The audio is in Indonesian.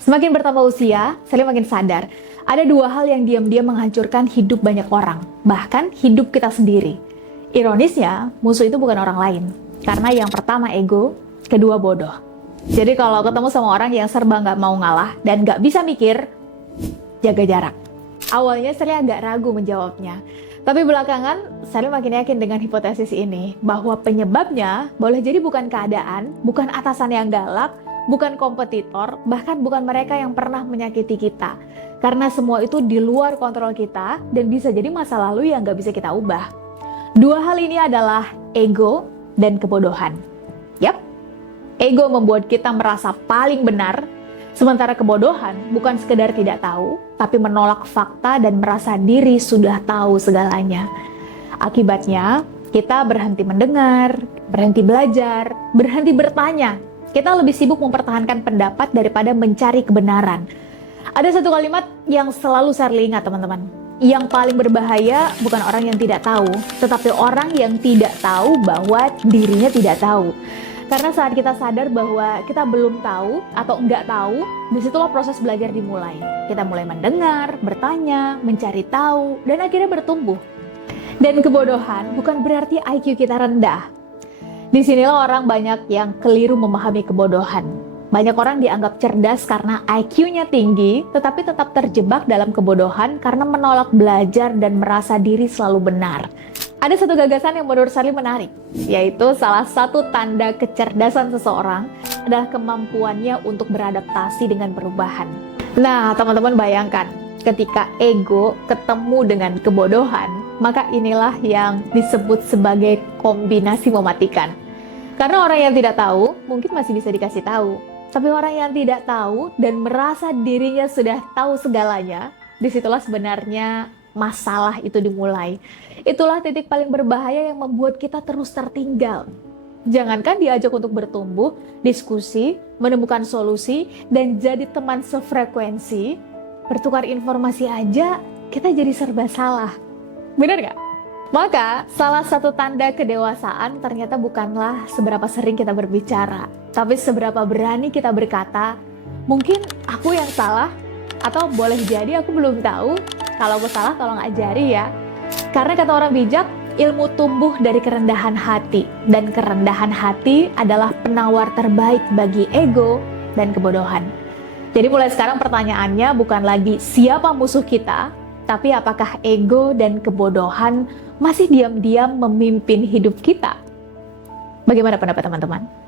Semakin bertambah usia, saya makin sadar, ada dua hal yang diam-diam menghancurkan hidup banyak orang, bahkan hidup kita sendiri. Ironisnya, musuh itu bukan orang lain, karena yang pertama ego, kedua bodoh. Jadi kalau ketemu sama orang yang serba nggak mau ngalah dan nggak bisa mikir, jaga jarak. Awalnya saya agak ragu menjawabnya, tapi belakangan saya makin yakin dengan hipotesis ini, bahwa penyebabnya boleh jadi bukan keadaan, bukan atasan yang galak, bukan kompetitor, bahkan bukan mereka yang pernah menyakiti kita. Karena semua itu di luar kontrol kita dan bisa jadi masa lalu yang nggak bisa kita ubah. Dua hal ini adalah ego dan kebodohan. Yap, ego membuat kita merasa paling benar, sementara kebodohan bukan sekedar tidak tahu, tapi menolak fakta dan merasa diri sudah tahu segalanya. Akibatnya, kita berhenti mendengar, berhenti belajar, berhenti bertanya. Kita lebih sibuk mempertahankan pendapat daripada mencari kebenaran. Ada satu kalimat yang selalu saya ingat, teman-teman. Yang paling berbahaya bukan orang yang tidak tahu, tetapi orang yang tidak tahu bahwa dirinya tidak tahu. Karena saat kita sadar bahwa kita belum tahu atau enggak tahu, disitulah proses belajar dimulai. Kita mulai mendengar, bertanya, mencari tahu, dan akhirnya bertumbuh. Dan kebodohan bukan berarti IQ kita rendah. Disinilah orang banyak yang keliru memahami kebodohan. Banyak orang dianggap cerdas karena IQ-nya tinggi, tetapi tetap terjebak dalam kebodohan karena menolak belajar dan merasa diri selalu benar. Ada satu gagasan yang menurut saya menarik, yaitu salah satu tanda kecerdasan seseorang adalah kemampuannya untuk beradaptasi dengan perubahan. Nah, teman-teman bayangkan, ketika ego ketemu dengan kebodohan, maka inilah yang disebut sebagai kombinasi mematikan. Karena orang yang tidak tahu, mungkin masih bisa dikasih tahu. Tapi orang yang tidak tahu dan merasa dirinya sudah tahu segalanya, disitulah sebenarnya masalah itu dimulai. Itulah titik paling berbahaya yang membuat kita terus tertinggal. Jangankan diajak untuk bertumbuh, diskusi, menemukan solusi, dan jadi teman sefrekuensi, bertukar informasi aja, kita jadi serba salah. Benar nggak? Maka, salah satu tanda kedewasaan ternyata bukanlah seberapa sering kita berbicara, tapi seberapa berani kita berkata, mungkin aku yang salah, atau boleh jadi aku belum tahu, kalau aku salah tolong ajari ya. Karena kata orang bijak, ilmu tumbuh dari kerendahan hati, dan kerendahan hati adalah penawar terbaik bagi ego dan kebodohan. Jadi mulai sekarang pertanyaannya bukan lagi siapa musuh kita, tapi apakah ego dan kebodohan masih diam-diam memimpin hidup kita? Bagaimana pendapat teman-teman?